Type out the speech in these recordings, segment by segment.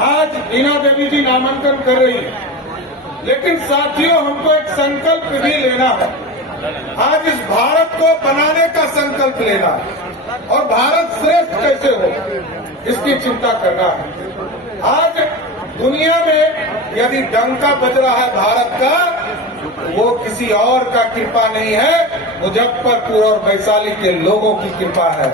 आज बीना देवी जी नामांकन कर रही है, लेकिन साथियों हमको एक संकल्प भी लेना है। आज इस भारत को बनाने का संकल्प लेना है और भारत श्रेष्ठ कैसे हो इसकी चिंता करना है। आज दुनिया में यदि डंका बज रहा है भारत का, वो किसी और का कृपा नहीं है, मुजफ्फरपुर और वैशाली के लोगों की कृपा है।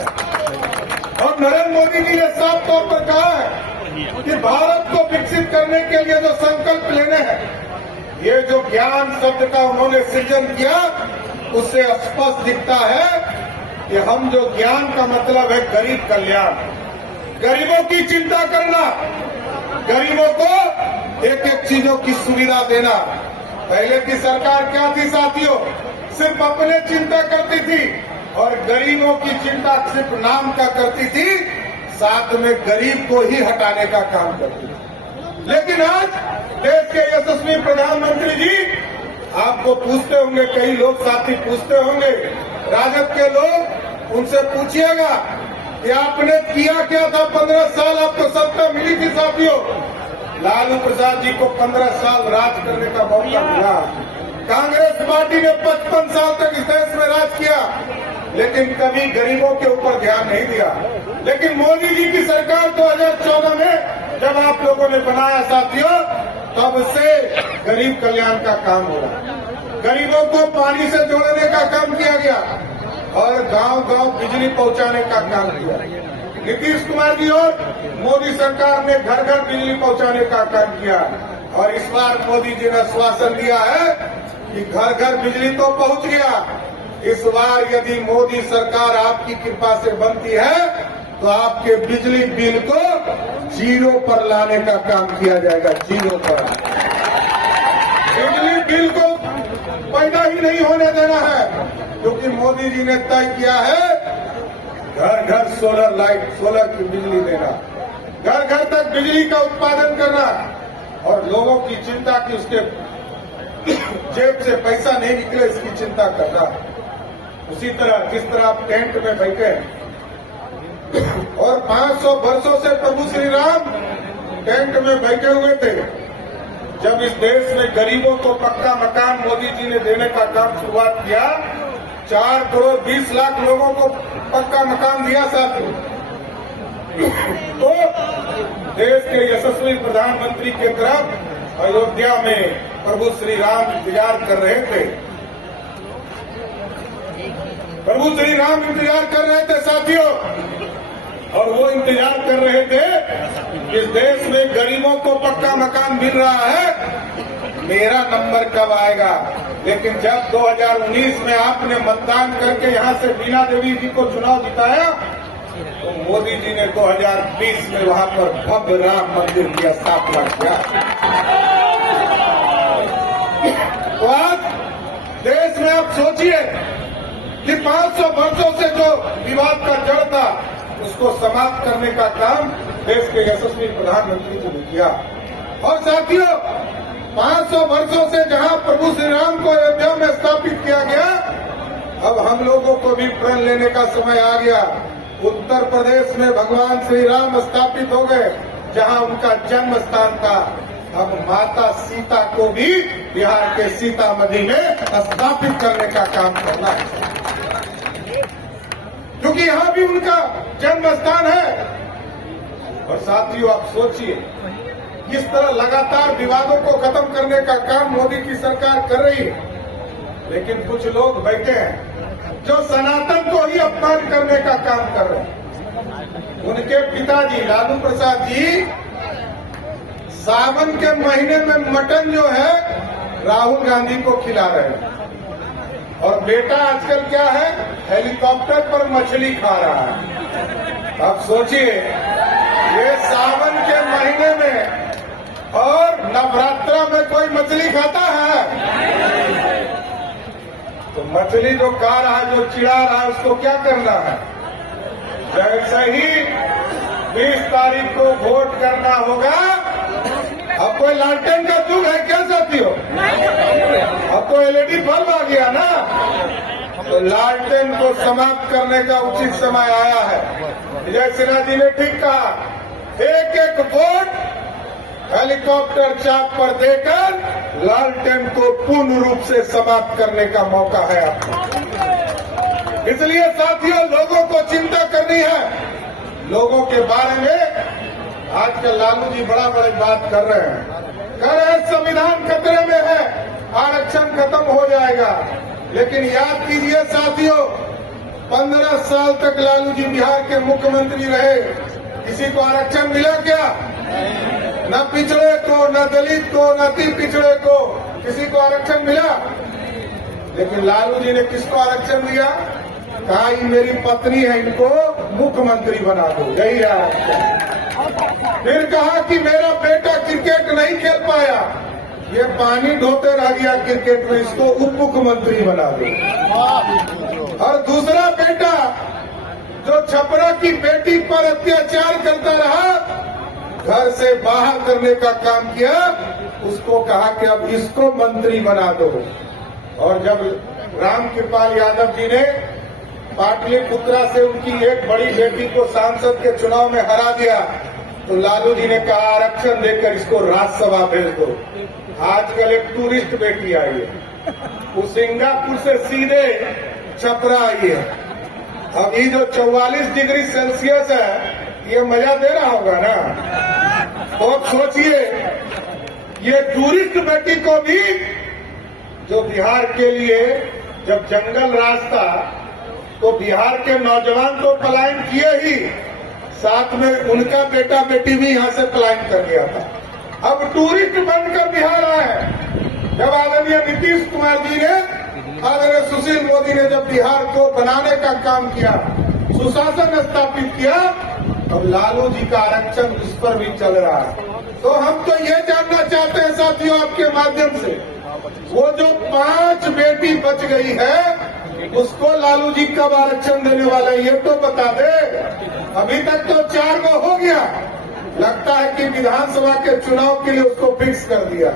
और नरेंद्र मोदी जी ने साफ तौर पर कहा है कि भारत को विकसित करने के लिए जो संकल्प लेने हैं, ये जो ज्ञान शब्द का उन्होंने सृजन किया, उससे स्पष्ट दिखता है कि हम जो ज्ञान का मतलब है गरीब कल्याण, गरीबों की चिंता करना, गरीबों को एक एक चीजों की सुविधा देना। पहले की सरकार क्या थी साथियों? सिर्फ अपने चिंता करती थी और गरीबों की चिंता सिर्फ नाम का करती थी, साथ में गरीब को ही हटाने का काम करती थी। लेकिन आज देश के यशस्वी प्रधानमंत्री जी, आपको पूछते होंगे, कई लोग साथी पूछते होंगे, राजद के लोग, उनसे पूछिएगा कि आपने किया क्या था 15 साल आपको सत्ता मिली थी साथियों। लालू प्रसाद जी को 15 साल राज करने का मौका मिला। कांग्रेस पार्टी ने 55 साल तक इस देश में राज किया, लेकिन कभी गरीबों के ऊपर ध्यान नहीं दिया। लेकिन मोदी जी की सरकार 2014 में जब आप लोगों ने बनाया साथियों, तब से गरीब कल्याण का काम हो रहा, गरीबों को पानी से जोड़ने का काम किया गया और गांव-गांव बिजली पहुंचाने का काम किया। नीतीश कुमार जी और मोदी सरकार ने घर घर बिजली पहुंचाने का काम किया और इस बार मोदी जी ने आश्वासन दिया है कि घर घर बिजली तो पहुंच गया। इस बार यदि मोदी सरकार आपकी कृपा से बनती है तो आपके बिजली बिल को 0 पर लाने का काम किया जाएगा, 0 पर। बिजली बिल को पैदा ही नहीं होने देना है, क्योंकि मोदी जी ने तय किया है घर घर सोलर लाइट, सोलर की बिजली देना, घर घर तक बिजली का उत्पादन करना और लोगों की चिंता की उसके जेब से पैसा नहीं निकले इसकी चिंता करना। उसी तरह जिस तरह आप टेंट में बैठे और 500 वर्षों से प्रभु श्री राम टेंट में बैठे हुए थे, जब इस देश में गरीबों को पक्का मकान मोदी जी ने देने का काम शुरुआत किया, 4 करोड़ 20 लाख लोगों को पक्का मकान दिया साथियों। तो देश के यशस्वी प्रधानमंत्री के तरफ अयोध्या में प्रभु श्री राम इंतजार कर रहे थे, प्रभु श्री राम इंतजार कर रहे थे साथियों। और वो इंतजार कर रहे थे इस देश में गरीबों को पक्का मकान मिल रहा है, मेरा नंबर कब आएगा। लेकिन जब 2019 में आपने मतदान करके यहां से बीना देवी जी को चुनाव जिताया, तो मोदी जी ने 2020 में वहां पर भव्य राम मंदिर की स्थापना किया। तो आज देश में आप सोचिए कि 500 वर्षों से जो विवाद का जड़ था, उसको समाप्त करने का काम देश के यशस्वी प्रधानमंत्री जी ने किया। और साथियों, 500 वर्षों से जहां प्रभु श्री राम को अयोध्या में स्थापित किया गया, अब हम लोगों को भी प्रण लेने का समय आ गया। उत्तर प्रदेश में भगवान श्री राम स्थापित हो गए, जहां उनका जन्म स्थान था। अब माता सीता को भी बिहार के सीतामढ़ी में स्थापित करने का काम करना है, क्योंकि यहाँ भी उनका जन्म स्थान है। और साथियों, आप सोचिए किस तरह लगातार विवादों को खत्म करने का काम मोदी की सरकार कर रही है, लेकिन कुछ लोग बैठे हैं जो सनातन को ही अपमान करने का काम कर रहे हैं। उनके पिताजी लालू प्रसाद जी सावन के महीने में मटन जो है राहुल गांधी को खिला रहे हैं, और बेटा आजकल क्या है, हेलीकॉप्टर पर मछली खा रहा है। अब सोचिए, ये सावन के महीने में और नवरात्रा में कोई मछली खाता है? तो मछली जो खा रहा है, जो चिढ़ा रहा है, उसको क्या करना है? जैसे ही 20 तारीख को वोट करना होगा, अब कोई लालटेन का युग है क्या साथियों? अब तो एलईडी बल्ब आ गया ना, तो लालटेन को समाप्त करने का उचित समय आया है। विजय सिन्हा जी ने ठीक कहा, एक एक वोट हेलीकॉप्टर चाप पर देकर लालटेन को पूर्ण रूप से समाप्त करने का मौका है आपको। इसलिए साथियों, लोगों को चिंता करनी है। लोगों के बारे में आजकल लालू जी बड़ा बात कर रहे हैं। कह रहे हैं संविधान खतरे में है, आरक्षण खत्म हो जाएगा। लेकिन याद कीजिए साथियों, 15 साल तक लालू जी बिहार के मुख्यमंत्री रहे, किसी को आरक्षण मिला क्या? न पिछड़े को, न दलित को, न अति पिछड़े को, किसी को आरक्षण मिला? लेकिन लालू जी ने किसको आरक्षण दिया? कहा ये मेरी पत्नी है, इनको मुख्यमंत्री बना दो, यही आरक्षण। फिर कहा कि मेरा बेटा क्रिकेट नहीं खेल पाया, ये पानी ढोते रह गया क्रिकेट में, इसको उप मुख्यमंत्री बना दो। और दूसरा बेटा जो छपरा की बेटी पर अत्याचार करता रहा, घर से बाहर करने का काम किया, उसको कहा कि अब इसको मंत्री बना दो। और जब रामकृपाल यादव जी ने पाटलिपुत्रा से उनकी एक बड़ी बेटी को सांसद के चुनाव में हरा दिया, तो लालू जी ने कहा आरक्षण देकर इसको राज्यसभा भेज दो। आजकल एक टूरिस्ट बेटी आई है, वो सिंगापुर से सीधे छपरा आई है। अब ये जो 44 डिग्री सेल्सियस है, ये मजा दे रहा होगा ना? तो अब सोचिए, ये टूरिस्ट बेटी को भी, जो बिहार के लिए जब जंगल राज था तो बिहार के नौजवान तो पलायन किए ही, साथ में उनका बेटा बेटी भी यहाँ से पलायन कर गया था। अब टूरिस्ट बनकर बिहार आए। जब आदरणीय नीतीश कुमार जी ने, आदरणीय सुशील मोदी ने जब बिहार को बनाने का काम किया, सुशासन स्थापित किया, अब लालू जी का आरक्षण इस पर भी चल रहा है। तो हम तो ये जानना चाहते हैं साथियों आपके माध्यम से, वो जो 5 बेटी बच गई है, उसको लालू जी कब आरक्षण देने वाले, ये तो बता दे। अभी तक तो 4 गो हो गया, लगता है कि विधानसभा के चुनाव के लिए उसको फिक्स कर दिया।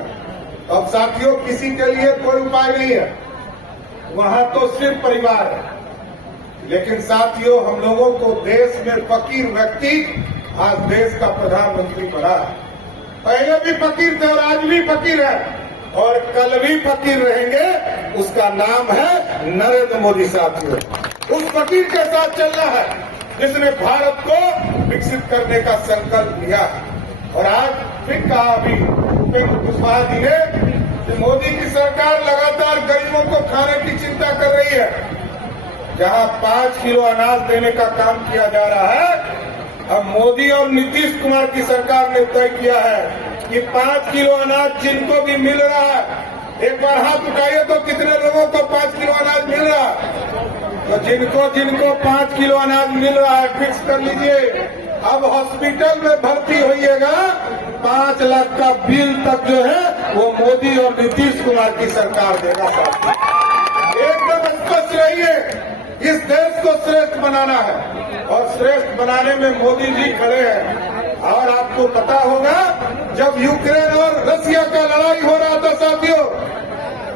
अब साथियों, किसी के लिए कोई उपाय नहीं है, वहां तो सिर्फ परिवार है। लेकिन साथियों, हम लोगों को देश में फकीर व्यक्ति आज देश का प्रधानमंत्री बना है। पहले भी फकीर थे और आज भी फकीर है और कल भी फकीर रहेंगे। उसका नाम है नरेंद्र मोदी साथियों। उस फकीर के साथ चलना है जिसने भारत को विकसित करने का संकल्प लिया। और आज फिर कहा अभी उपेंद्र कुशवाहा जी ने कि मोदी की सरकार लगातार गरीबों को खाने की चिंता कर रही है। जहां 5 किलो अनाज देने का काम किया जा रहा है, अब मोदी और नीतीश कुमार की सरकार ने तय किया है कि 5 किलो अनाज जिनको भी मिल रहा है, एक बार हाथ उठाइए तो कितने लोगों को 5 किलो अनाज मिल रहा है? तो जिनको 5 किलो अनाज मिल रहा है, फिक्स कर लीजिए। अब हॉस्पिटल में भर्ती होइएगा, 5 लाख का बिल तक जो है वो मोदी और नीतीश कुमार की सरकार देगा। एकदम स्पष्ट रहिए, इस देश को श्रेष्ठ बनाना है और श्रेष्ठ बनाने में मोदी जी खड़े हैं। और आपको पता होगा, जब यूक्रेन और रसिया का लड़ाई हो रहा था साथियों,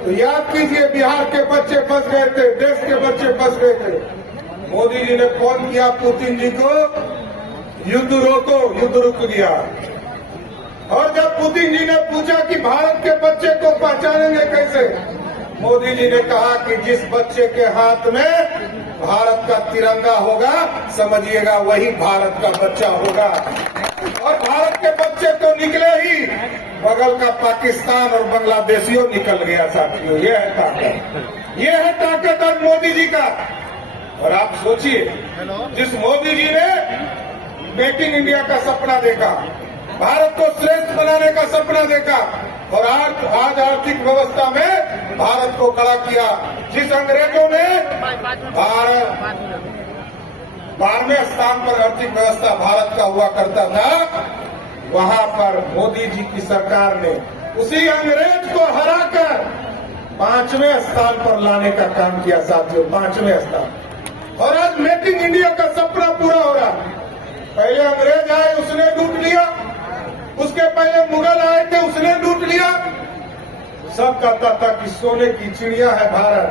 तो याद कीजिए बिहार के बच्चे फंस गए थे, देश के बच्चे फंस गए थे। मोदी जी ने फोन किया पुतिन जी को, युद्ध रोको, युद्ध रुक गया। और जब पुतिन जी ने पूछा कि भारत के बच्चे को पहचानेंगे कैसे, मोदी जी ने कहा कि जिस बच्चे के हाथ में भारत का तिरंगा होगा, समझिएगा वही भारत का बच्चा होगा। और भारत के बच्चे तो निकले ही, बगल का पाकिस्तान और बांग्लादेशियों निकल गया साथियों। ये है ताकत, ये है ताकत आज मोदी जी का। और आप सोचिए, जिस मोदी जी ने मेक इन इंडिया का सपना देखा, भारत को श्रेष्ठ बनाने का सपना देखा, और आज आर्थिक व्यवस्था में भारत को खड़ा किया। जिस अंग्रेजों ने 12वें स्थान पर आर्थिक व्यवस्था भारत का हुआ करता था, वहां पर मोदी जी की सरकार ने उसी अंग्रेज को हराकर 5वें स्थान पर लाने का काम किया साथियों, 5वें स्थान। और आज मेक इन इंडिया का सपना पूरा हो रहा। पहले अंग्रेज आए, उसने लूट लिया, उसके पहले मुगल आए थे, उसने लूट लिया। सब कहता था कि सोने की चिड़िया है भारत,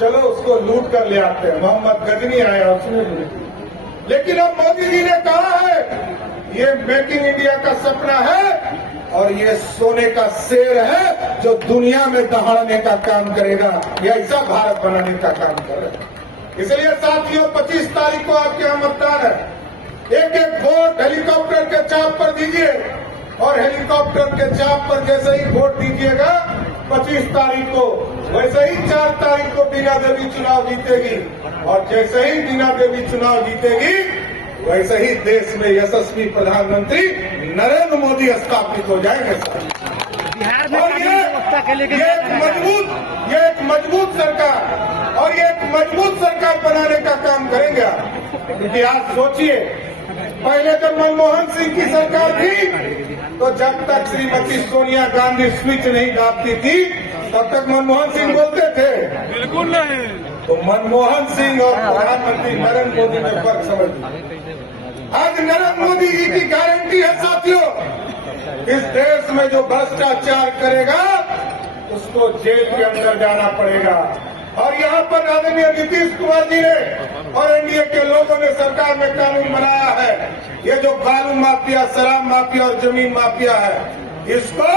चलो उसको लूट कर ले आते हैं। मोहम्मद गजनी आया, उसने लूट लिया। लेकिन अब मोदी जी ने कहा है ये मेक इन इंडिया का सपना है और ये सोने का शेर है जो दुनिया में दहाड़ने का काम करेगा। ये ऐसा भारत बनाने का काम करेगा। इसलिए साथियों 25 तारीख को आपके यहाँ मतदान है। एक एक वोट हेलीकॉप्टर के चाप पर दीजिए और हेलीकॉप्टर के चाप पर जैसे ही वोट दीजिएगा 25 तारीख को, वैसे ही 4 तारीख को बीना देवी चुनाव जीतेगी और जैसे ही बीना देवी चुनाव जीतेगी वैसे ही देश में यशस्वी प्रधानमंत्री नरेंद्र मोदी स्थापित हो जाएंगे। बिहार में और ये एक मजबूत सरकार और ये एक मजबूत सरकार बनाने का काम करेंगे। क्योंकि आप सोचिए, पहले जब मनमोहन सिंह की सरकार थी तो जब तक श्रीमती सोनिया गांधी स्विच नहीं दाबती थी तब तक मनमोहन सिंह बोलते थे। बिल्कुल नहीं। तो मनमोहन सिंह और प्रधानमंत्री नरेंद्र मोदी में फर्क समझिए। आज नरेंद्र मोदी जी की गारंटी है साथियों, इस देश में जो भ्रष्टाचार करेगा उसको जेल के अंदर जाना पड़ेगा। और यहाँ पर आदरणीय नीतीश कुमार जी ने और एनडीए के लोगों ने सरकार में कानून बनाया है। ये जो बालू माफिया, शराब माफिया और जमीन माफिया है, इसको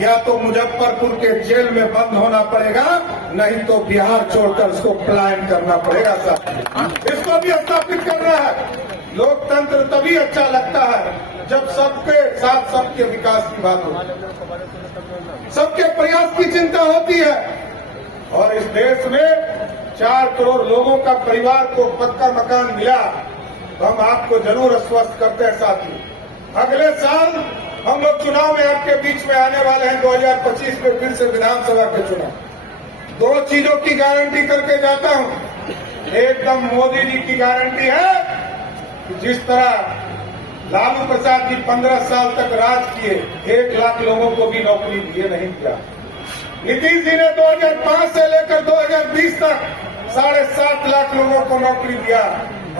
या तो मुजफ्फरपुर के जेल में बंद होना पड़ेगा, नहीं तो बिहार छोड़कर उसको पलायन करना पड़ेगा। साहब इसको भी स्थापित करना है। लोकतंत्र तभी अच्छा लगता है जब सबके साथ सबके विकास की बात हो, सबके प्रयास की चिंता होती है। और इस देश में 4 करोड़ लोगों का परिवार को पक्का मकान मिला तो हम आपको जरूर आश्वस्त करते हैं साथी। अगले साल हम लोग चुनाव में आपके बीच में आने वाले हैं 2025 में फिर से विधानसभा के चुनाव। 2 चीजों की गारंटी करके जाता हूं। एकदम मोदी जी की गारंटी है कि जिस तरह लालू प्रसाद जी 15 साल तक राज किए, 1 लाख लोगों को भी नौकरी दिए नहीं किया। नीतीश जी ने 2005 से लेकर 2020 तक 7.5 लाख लोगों को नौकरी दिया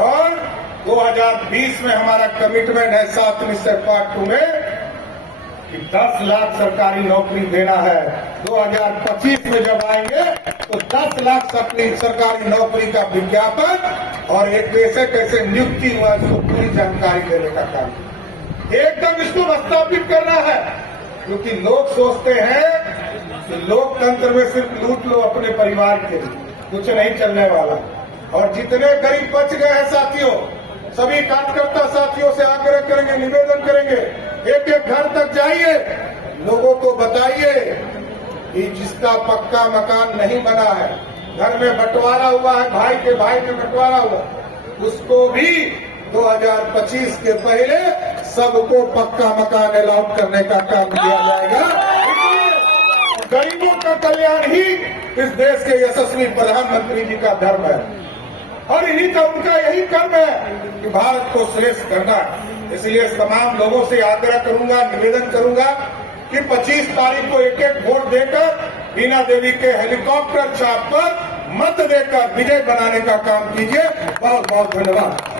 और 2020 में हमारा कमिटमेंट है 7 निश्चय पार्ट 2 में कि 10 लाख सरकारी नौकरी देना है। 2025 में जब आएंगे तो 10 लाख सरकारी नौकरी का विज्ञापन और एक कैसे कैसे नियुक्ति हुआ इसको पूरी जानकारी देने का काम एकदम इसको स्थापित करना है। क्योंकि लोग सोचते हैं कि लोकतंत्र में सिर्फ लूट लो अपने परिवार के लिए, कुछ नहीं चलने वाला। और जितने गरीब बच गए हैं साथियों, सभी कार्यकर्ता साथियों से आग्रह करेंगे, निवेदन करेंगे, एक एक घर तक जाइए, लोगों को बताइए कि जिसका पक्का मकान नहीं बना है, घर में बंटवारा हुआ है, भाई के भाई में बंटवारा हुआ, उसको भी 2025 के पहले सबको पक्का मकान अलॉट करने का काम किया जाएगा। गरीबों का कल्याण ही इस देश के यशस्वी प्रधानमंत्री जी का धर्म है और इन्हीं का उनका यही कर्म है कि भारत को श्रेष्ठ करना। इसलिए तमाम लोगों से आग्रह करूंगा, निवेदन करूंगा कि 25 तारीख को एक एक वोट देकर बीना देवी के हेलीकॉप्टर चाप पर मत देकर विजय बनाने का काम कीजिए। बहुत बहुत धन्यवाद।